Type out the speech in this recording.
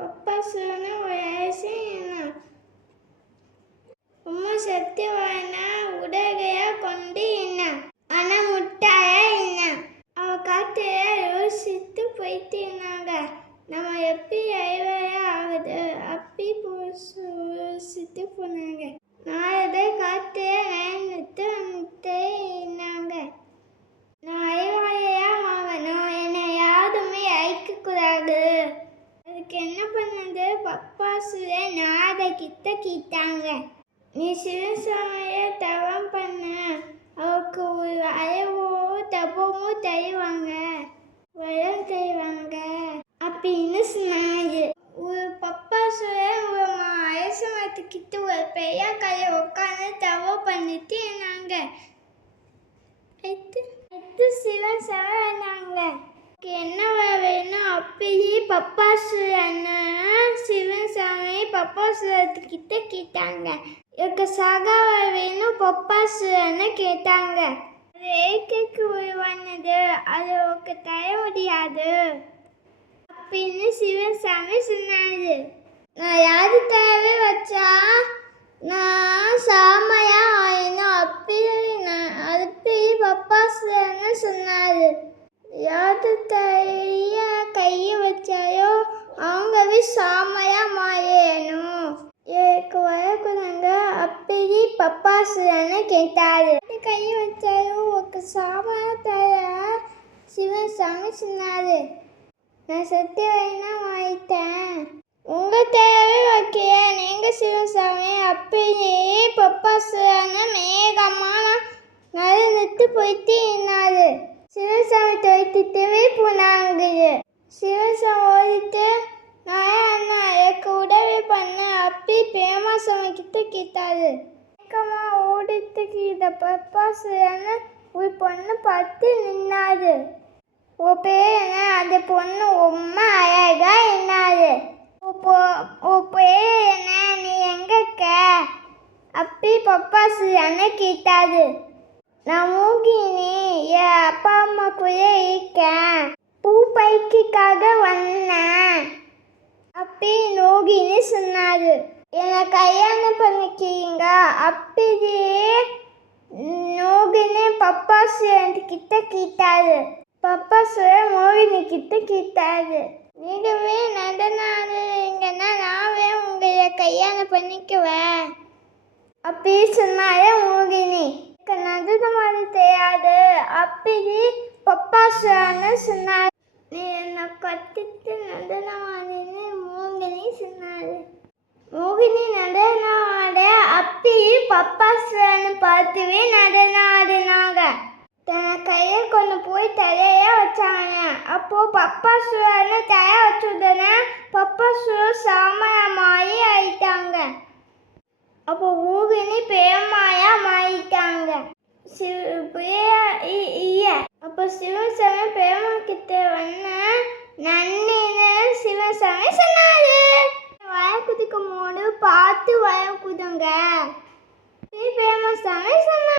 பப்பா சொன்ன வயசு என்ன உம்மா சத்தியவான உடகையா கொண்டு என்ன ஆனா முட்டாயா என்ன அவ காத்தைய யோசித்து போயிட்டு இருந்தாங்க. நம்ம எப்படி ஐவையா ஆகுது அப்படி யோசித்து போனாங்க. நான் எதை காத்தைய நினைத்து வந்துட்டே இருந்தாங்க. நான் ஐவாயா ஆகணும், என்னை யாருமே அழைக்கக்கூடாது. அதுக்கு என்ன பண்ணது? பப்பாசுர நாதகிட்ட கேட்டாங்க. நீ சிவசாமிய தவம் பண்ண அவருக்கு ஒரு அயவோ தபமோ தருவாங்க, வரம் தருவாங்க அப்படின்னு சொன்னாங்க. ஒரு பப்பாசுரன் ஒரு அரச மரத்துக்கிட்ட ஒரு பெரிய கையை உட்காந்து தவம் பண்ணிட்டு இருந்தாங்க. சிவசாமி வந்தாங்க. என்ன வேணும் அப்படியே பப்பாசுரன் சிவசாமி பப்பாசுரத்துக்கிட்ட கேட்டாங்க. எனக்கு சகாவ வேணும் பப்பாசுரன்னு கேட்டாங்க. அது ஏற்கைக்கு உருவானது, அது உனக்கு தர முடியாது அப்படின்னு சிவசாமி சொன்னாரு. நான் யாரு தேவை வச்சா நான் சாமையா ஆயினும் அப்படி பப்பாசுரன்னு சொன்னாரு. யாரு தைய கையை வச்சாயோ அவங்கவே சாமையா மாறணும், எனக்கு வரக்கூடாங்க அப்படி பப்பாசுரன்னு கேட்டாரு. கையை வச்சாயோ உனக்கு சாமையா தர சிவசாமி சொன்னாரு. நான் சத்தியவானா ஆயிட்டேன், உங்க தேவை வைக்கிய நீங்க சிவசாமி அப்படியே பப்பாசுரன்னு மேகமா நடந்துட்டு போயிட்டு இருந்தாரு. சிவசாமி துவைத்துட்டவே போனாங்க. சிவசாமி ஓடிட்டு நான் எனக்கு உதவி பண்ண அப்படி பேமாசாமி கிட்ட கேட்டாரு. மேகமா ஓடிட்டு இத பப்பாசுரன்னு ஒரு பொண்ணு பார்த்து நின்னாரு. உன் பேர் என்ன? அந்த பொண்ணு ரொம்ப அழகா என்னாரு. உன் பேர் என்ன? நீ எங்க இருக்க அப்படி பப்பாசுரன்னு கேட்டாரு. நான் மூகினி, என் அப்பா அம்மா கூட இருக்கேன், பூ பைக்காக வந்தேன் அப்படி நோகினி சொன்னாரு. என்னை கல்யாணம் பண்ணிக்கிறீங்க அப்படியே நோகினி பப்பாசுரன்கிட்ட கேட்டாரு. பப்பாசுரன் மோகினி கிட்ட கேட்டாரு. நீங்கவே நடனாடுறீங்கன்னா நாவே உங்களை கல்யாணம் பண்ணிக்குவேன் அப்படி சொன்னாரு மோகினி. நடனம் ஆட தெரியாது அப்படி பப்பாசுரன்னு சொன்னாரு. நீ என்னை கத்திட்டு நடனம் ஆடுன்னு மோகினி சொன்னாரு. மோகினி நடனம் ஆட அப்படி பப்பாசுரன்னு பார்த்துவே நடனம் ஆடினாங்க. தன்னை கையை கொண்டு போய் தலைய வச்சாங்க. அப்போ பப்பாசுரன்னு தய வச்சுடனே பப்பாசுரம் சாமயமாயி ஆயிட்டாங்க. அப்போ மோகினி பேமாயா மாறிட்டாங்க. அப்போ சிவசாமி பேமா கிட்ட வந்து நன்னின்னு சிவசாமி சொன்னாரு. வயம் குதிக்கும் போது பார்த்து வயம் குதுங்க பேமாசாமி சொன்னாரு.